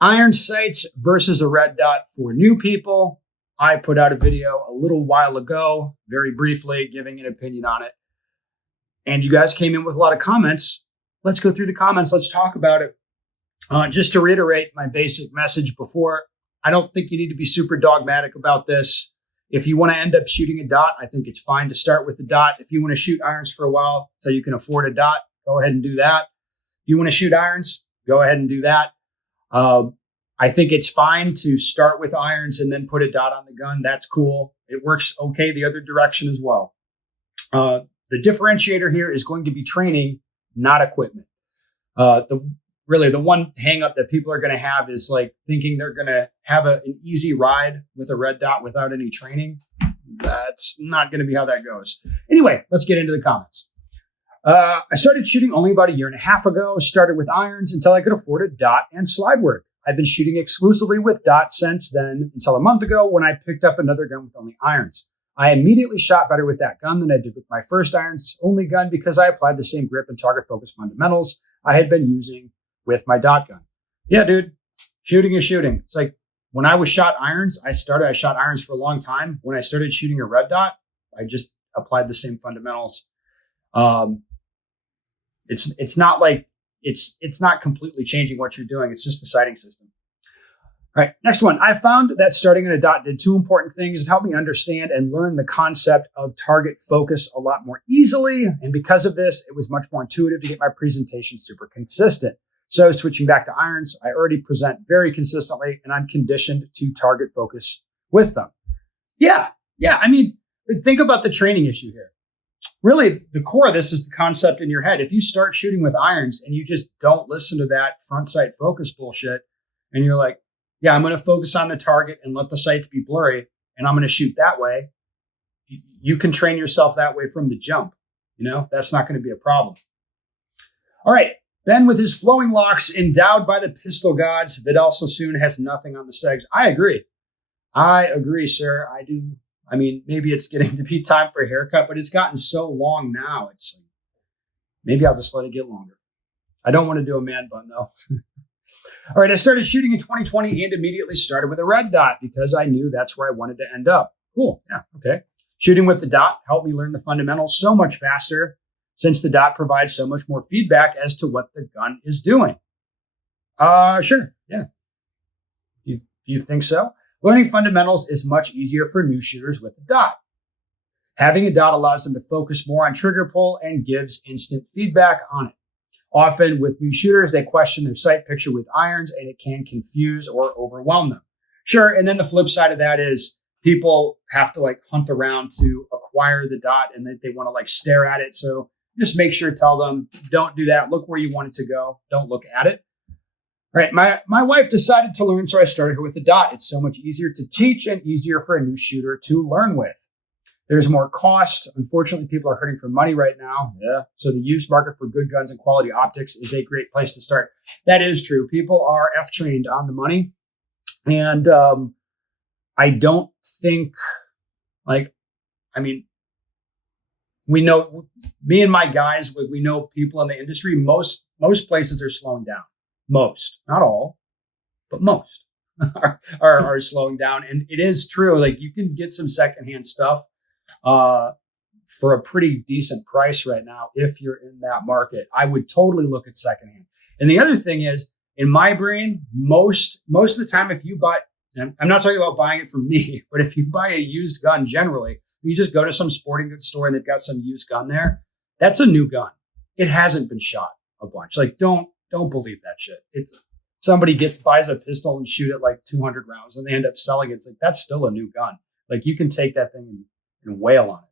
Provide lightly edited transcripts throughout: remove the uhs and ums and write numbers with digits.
Iron sights versus a red dot for new people. I put out a video a little while ago, very briefly, giving an opinion on it. And you guys came in with a lot of comments. Let's go through the comments. Let's talk about it. Just to reiterate my basic message before, I don't think you need to be super dogmatic about this. If you want to end up shooting a dot, I think it's fine to start with the dot. If you want to shoot irons for a while so you can afford a dot, go ahead and do that. If you want to shoot irons, go ahead and do that. I think it's fine to start with irons and then put a dot on the gun. That's cool. It works okay the other direction as well. The differentiator here is going to be training, not equipment. The one hang up that people are going to have is like thinking they're going to have an easy ride with a red dot without any training. That's not going to be how that goes. Anyway, let's get into the comments. I started shooting only about a year and a half ago, started with irons until I could afford a dot and slide work. I've been shooting exclusively with dots since then until a month ago when I picked up another gun with only irons. I immediately shot better with that gun than I did with my first irons only gun because I applied the same grip and target focus fundamentals I had been using with my dot gun. Yeah, dude, shooting is shooting. It's like when I was shot irons, I shot irons for a long time. When I started shooting a red dot, I just applied the same fundamentals. It's not like it's not completely changing what you're doing. It's just the sighting system. All right, next one. I found that starting in a dot did two important things. It helped me understand and learn the concept of target focus a lot more easily. And because of this, it was much more intuitive to get my presentation super consistent. So switching back to irons, I already present very consistently and I'm conditioned to target focus with them. Yeah. I mean, think about the training issue here. Really, the core of this is the concept in your head. If you start shooting with irons and you just don't listen to that front sight focus bullshit and you're like, yeah, I'm going to focus on the target and let the sights be blurry and I'm going to shoot that way, you can train yourself that way from the jump. That's not going to be a problem. All right. Ben with his flowing locks endowed by the pistol gods. Vidal Sassoon has nothing on the segs. I agree, sir. I do. I mean, maybe it's getting to be time for a haircut, but it's gotten so long now. It's like, maybe I'll just let it get longer. I don't want to do a man bun though. All right. I started shooting in 2020 and immediately started with a red dot because I knew that's where I wanted to end up. Cool. Yeah. Okay. Shooting with the dot helped me learn the fundamentals so much faster since the dot provides so much more feedback as to what the gun is doing. Sure. Yeah. You think so? Learning fundamentals is much easier for new shooters with a dot. Having a dot allows them to focus more on trigger pull and gives instant feedback on it. Often with new shooters, they question their sight picture with irons and it can confuse or overwhelm them. Sure. And then the flip side of that is people have to like hunt around to acquire the dot and they want to like stare at it. So just make sure to tell them, don't do that. Look where you want it to go. Don't look at it. All right. My wife decided to learn, so I started her with the dot. It's so much easier to teach and easier for a new shooter to learn with. There's more cost. Unfortunately, people are hurting for money right now. Yeah. So the used market for good guns and quality optics is a great place to start. That is true. People are F-trained on the money. And I don't think we know, me and my guys, we know people in the industry, most places are slowing down. Most, not all, but most are slowing down. And it is true. Like you can get some secondhand stuff for a pretty decent price right now. If you're in that market, I would totally look at secondhand. And the other thing is, in my brain, most of the time, if you buy, and I'm not talking about buying it from me, but if you buy a used gun generally, you just go to some sporting goods store and they've got some used gun there. That's a new gun. It hasn't been shot a bunch. Like don't believe that shit. It's somebody buys a pistol and shoot it like 200 rounds and they end up selling it. It's like, that's still a new gun. Like you can take that thing and wail on it.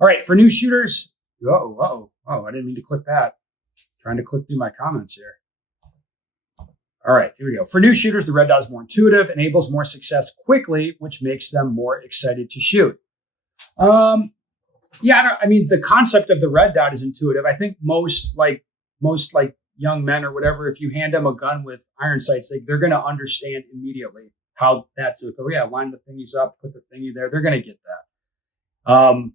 All right. For new shooters. Oh, I didn't mean to click that. Trying to click through my comments here. All right, here we go. For new shooters, the red dot is more intuitive, enables more success quickly, which makes them more excited to shoot. The concept of the red dot is intuitive. I think most young men or whatever, if you hand them a gun with iron sights, they're going to understand immediately how that's, line the thingies up, put the thingy there. They're going to get that.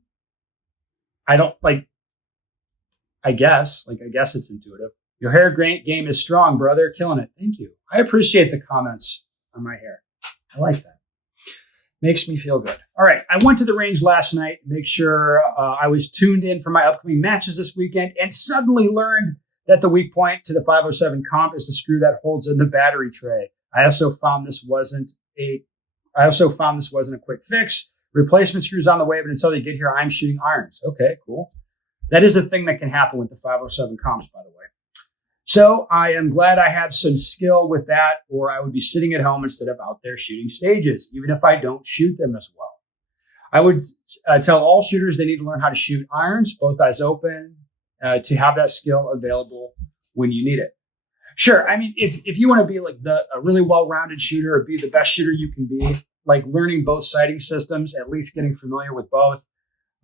I guess it's intuitive. Your hair game is strong, brother. Killing it. Thank you. I appreciate the comments on my hair. I like that. Makes me feel good. All right. I went to the range last night, make sure I was tuned in for my upcoming matches this weekend, and suddenly learned that the weak point to the 507 comp is the screw that holds in the battery tray. I also found this wasn't a quick fix. Replacement screws on the way, but until they get here, I'm shooting irons. Okay, cool. That is a thing that can happen with the 507 comps, by the way. So I am glad I have some skill with that, or I would be sitting at home instead of out there shooting stages, even if I don't shoot them as well. I would tell all shooters they need to learn how to shoot irons, both eyes open, to have that skill available when you need it. Sure, I mean, if you want to be like a really well-rounded shooter or be the best shooter you can be, like learning both sighting systems, at least getting familiar with both,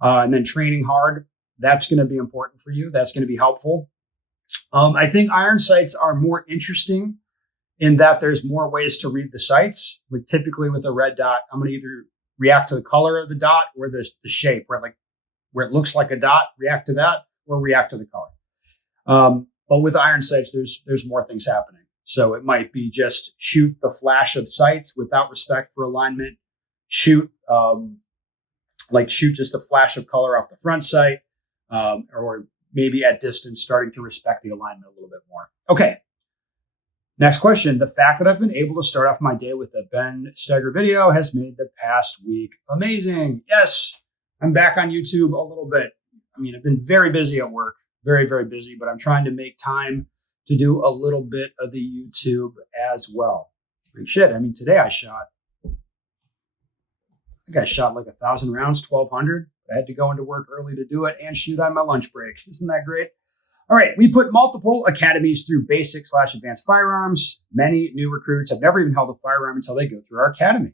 and then training hard, that's going to be important for you. That's going to be helpful. I think iron sights are more interesting in that there's more ways to read the sights. Like typically with a red dot, I'm going to either react to the color of the dot or the shape, where it looks like a dot, react to that, or react to the color. But with iron sights, there's more things happening. So it might be just shoot the flash of sights without respect for alignment, shoot just a flash of color off the front sight, or maybe at distance, starting to respect the alignment a little bit more. Okay. Next question. The fact that I've been able to start off my day with a Ben Steger video has made the past week amazing. Yes, I'm back on YouTube a little bit. I mean, I've been very busy at work, very, very busy, but I'm trying to make time to do a little bit of the YouTube as well. Like shit. I mean, today I think I shot like 1,000 rounds, 1,200. I had to go into work early to do it and shoot on my lunch break. Isn't that great? All right. We put multiple academies through basic/advanced firearms. Many new recruits have never even held a firearm until they go through our academy.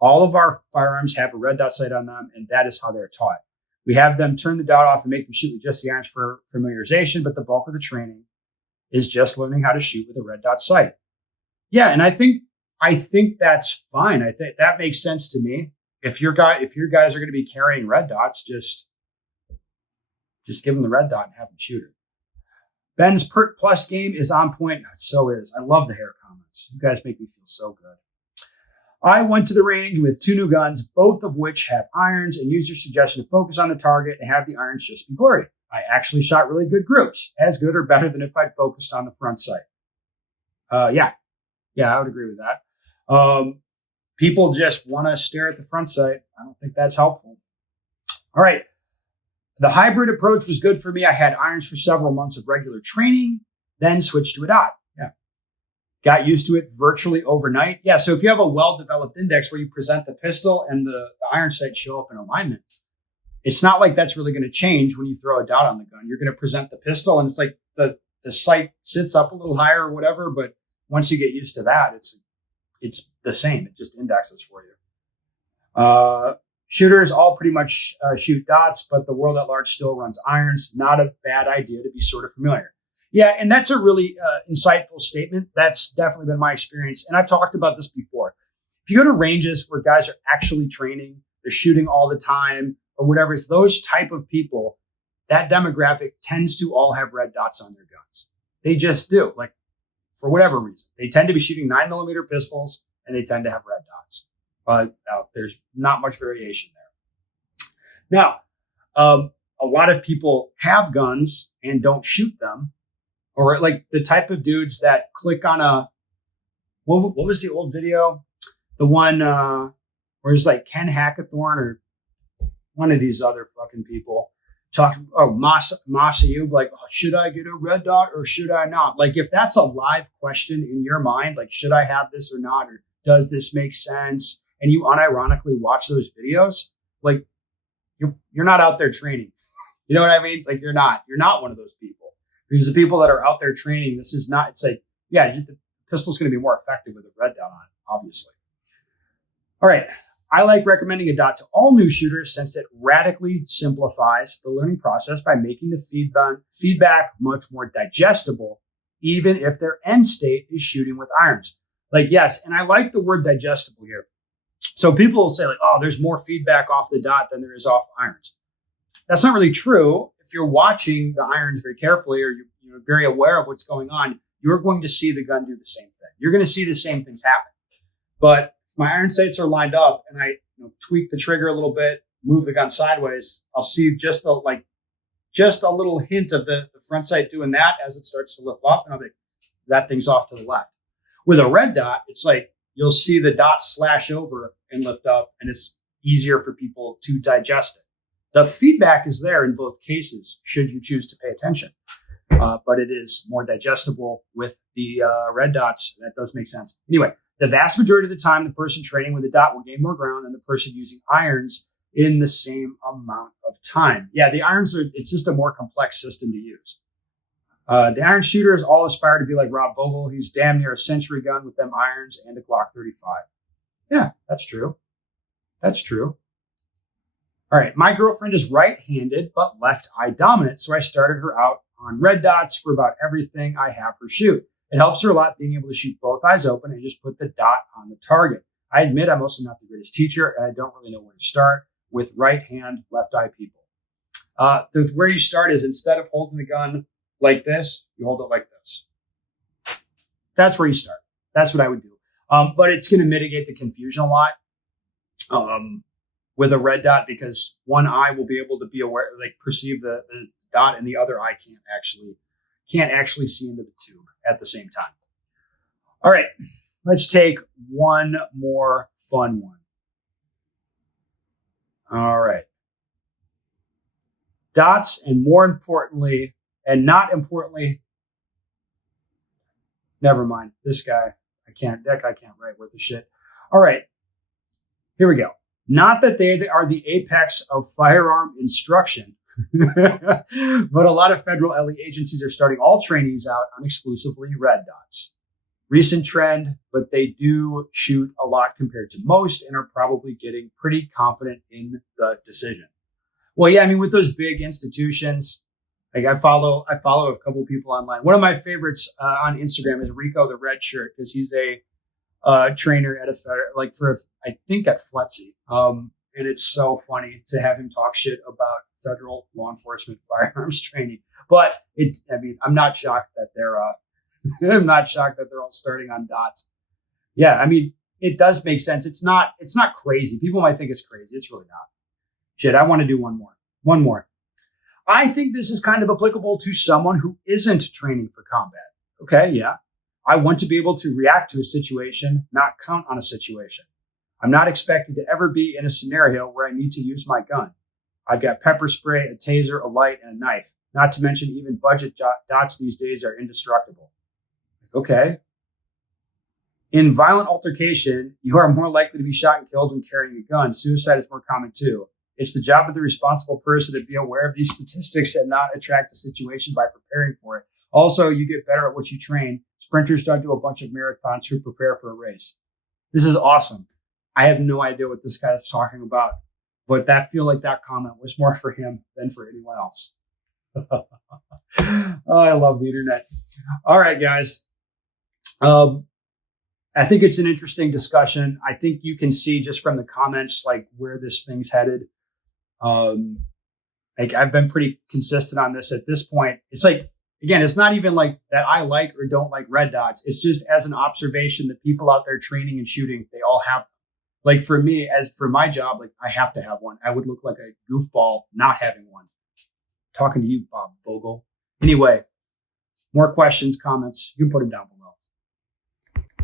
All of our firearms have a red dot sight on them, and that is how they're taught. We have them turn the dot off and make them shoot with just the irons for familiarization, but the bulk of the training is just learning how to shoot with a red dot sight. Yeah, and I think that's fine. I think that makes sense to me. If your guys are going to be carrying red dots, just give them the red dot and have them shoot it. Ben's Pert Plus game is on point. So is. I love the hair comments. You guys make me feel so good. I went to the range with 2 new guns, both of which have irons, and used your suggestion to focus on the target and have the irons just be blurry. I actually shot really good groups, as good or better than if I'd focused on the front sight. Yeah, I would agree with that. People just want to stare at the front sight. I don't think that's helpful. All right. The hybrid approach was good for me. I had irons for several months of regular training, then switched to a dot. Yeah. Got used to it virtually overnight. Yeah. So if you have a well-developed index where you present the pistol and the iron sight show up in alignment, it's not like that's really going to change when you throw a dot on the gun. You're going to present the pistol and it's like the sight sits up a little higher or whatever. But once you get used to that, it's the same. It just indexes for you. Shooters all pretty much shoot dots, but the world at large still runs irons. Not a bad idea to be sort of familiar. Yeah, and that's a really insightful statement. That's definitely been my experience. And I've talked about this before. If you go to ranges where guys are actually training, they're shooting all the time or whatever, it's those type of people, that demographic tends to all have red dots on their guns. They just do. Like, for whatever reason. They tend to be shooting 9mm pistols and they tend to have red dots. But there's not much variation there. Now, a lot of people have guns and don't shoot them, or like the type of dudes that click on what was the old video? The one where it's like Ken Hackathorn or one of these other fucking people talking, Masa Ayub, like, oh, should I get a red dot or should I not? Like, if that's a live question in your mind, like, should I have this or not? Or does this make sense? And you unironically watch those videos, like, you're not out there training. You know what I mean? Like, you're not one of those people. Because the people that are out there training, this is not, it's like, yeah, the pistol's going to be more effective with a red dot on it, obviously. All right. I like recommending a dot to all new shooters since it radically simplifies the learning process by making the feedback much more digestible, even if their end state is shooting with irons. Like, yes, and I like the word digestible here. So people will say like, oh, there's more feedback off the dot than there is off irons. That's not really true. If you're watching the irons very carefully, or very aware of what's going on, you're going to see the gun do the same thing. You're going to see the same things happen. But if my iron sights are lined up and I tweak the trigger a little bit, move the gun sideways, I'll see just a little hint of the front sight doing that as it starts to lift up, and I'll be like, that thing's off to the left. With a red dot, it's like you'll see the dot slash over and lift up, and it's easier for people to digest it. The feedback is there in both cases, should you choose to pay attention. But it is more digestible with the red dots. That does make sense. Anyway, the vast majority of the time, the person training with a dot will gain more ground than the person using irons in the same amount of time. Yeah, the irons it's just a more complex system to use. The iron shooters all aspire to be like Rob Vogel. He's damn near a century gun with them irons and a Glock 35. Yeah, that's true. That's true. All right, my girlfriend is right-handed, but left eye dominant. So I started her out on red dots for about everything I have her shoot. It helps her a lot being able to shoot both eyes open and just put the dot on the target. I admit I'm also not the greatest teacher, and I don't really know where to start with right hand, left eye people. Where you start is instead of holding the gun like this, you hold it like this. That's where you start. That's what I would do. But it's going to mitigate the confusion a lot with a red dot, because one eye will be able to be aware, like perceive the dot, and the other eye can't actually see into the tube at the same time. All right, let's take one more fun one. All right. Dots, and more importantly, and not importantly, never mind. This guy, that guy can't write worth a shit. All right, here we go. Not that they are the apex of firearm instruction, but a lot of federal LE agencies are starting all trainees out on exclusively red dots. Recent trend, but they do shoot a lot compared to most and are probably getting pretty confident in the decision. Well, yeah, I mean, with those big institutions, like I follow a couple of people online. One of my favorites on Instagram is Rico the Red Shirt, because he's a trainer at I think at FLETC. And it's so funny to have him talk shit about federal law enforcement firearms training. But I'm not shocked that they're all starting on dots. Yeah, I mean, it does make sense. It's not crazy. People might think it's crazy. It's really not. Shit, I want to do one more. I think this is kind of applicable to someone who isn't training for combat. Okay, yeah. I want to be able to react to a situation, not count on a situation. I'm not expected to ever be in a scenario where I need to use my gun. I've got pepper spray, a taser, a light, and a knife. Not to mention even budget dots these days are indestructible. Okay. In violent altercation, you are more likely to be shot and killed when carrying a gun. Suicide is more common too. It's the job of the responsible person to be aware of these statistics and not attract the situation by preparing for it. Also, you get better at what you train. Sprinters don't do a bunch of marathons who prepare for a race. This is awesome. I have no idea what this guy is talking about, but that comment was more for him than for anyone else. Oh, I love the internet. All right, guys. I think it's an interesting discussion. I think you can see just from the comments, like where this thing's headed. Like I've been pretty consistent on this at this point. It's like, again, it's not even like that I like or don't like red dots. It's just as an observation that people out there training and shooting, they all have them. Like for me, as for my job, like I have to have one. I would look like a goofball not having one. Talking to you, Bob Vogel. Anyway, more questions, comments, you can put them down below.